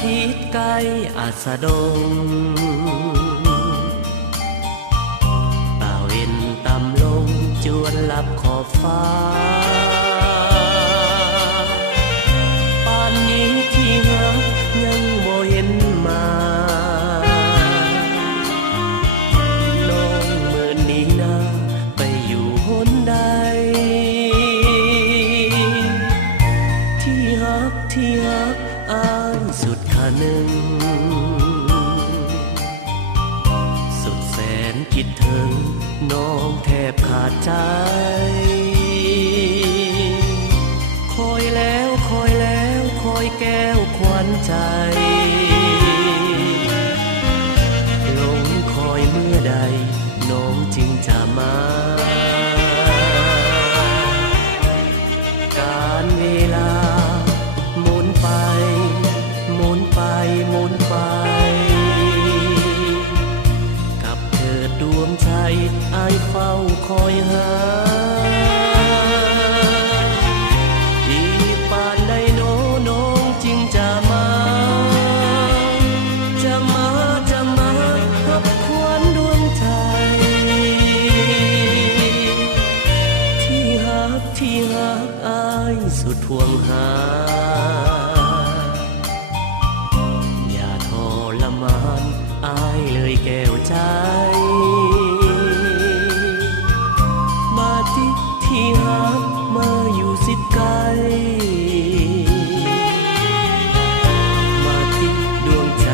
ทิตย์ใกล้อาสดงตาเวนต่ำลงจวนลับขอบฟ้าป่านนี้ที่หักยังบ่เห็นมาน้องมื้อนี้นะไปอยู่หนใดที่หักอ้ายสุดขานึงสุดแสนคิดถึงน้องแทบขาดใจคอยแล้วคอยแก้วขวัญใจหลงคอยเมื่อใดน้องจึงจะมาการเวลาหมุนไปกับเธอดวงใจอ้ายเฝ้าคอยหาอีป่านใดน้องจึงจะมารับควันดวงใจที่หักอ้ายสุดห่วงหาอ้ายเลยแก้วใจมาที่หักมาอยู่สิไกลมาที่ดวงใจ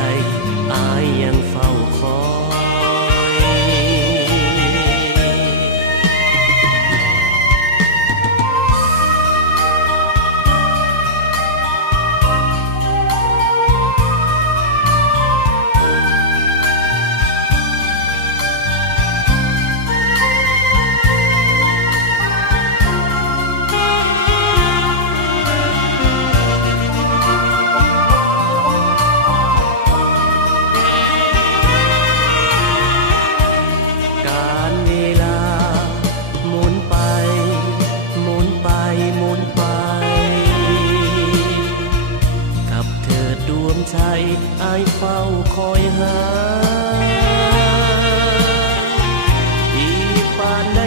อ้ายยังเฝ้าคอยใจอ้ายเฝ้าคอยหาอีป่านใด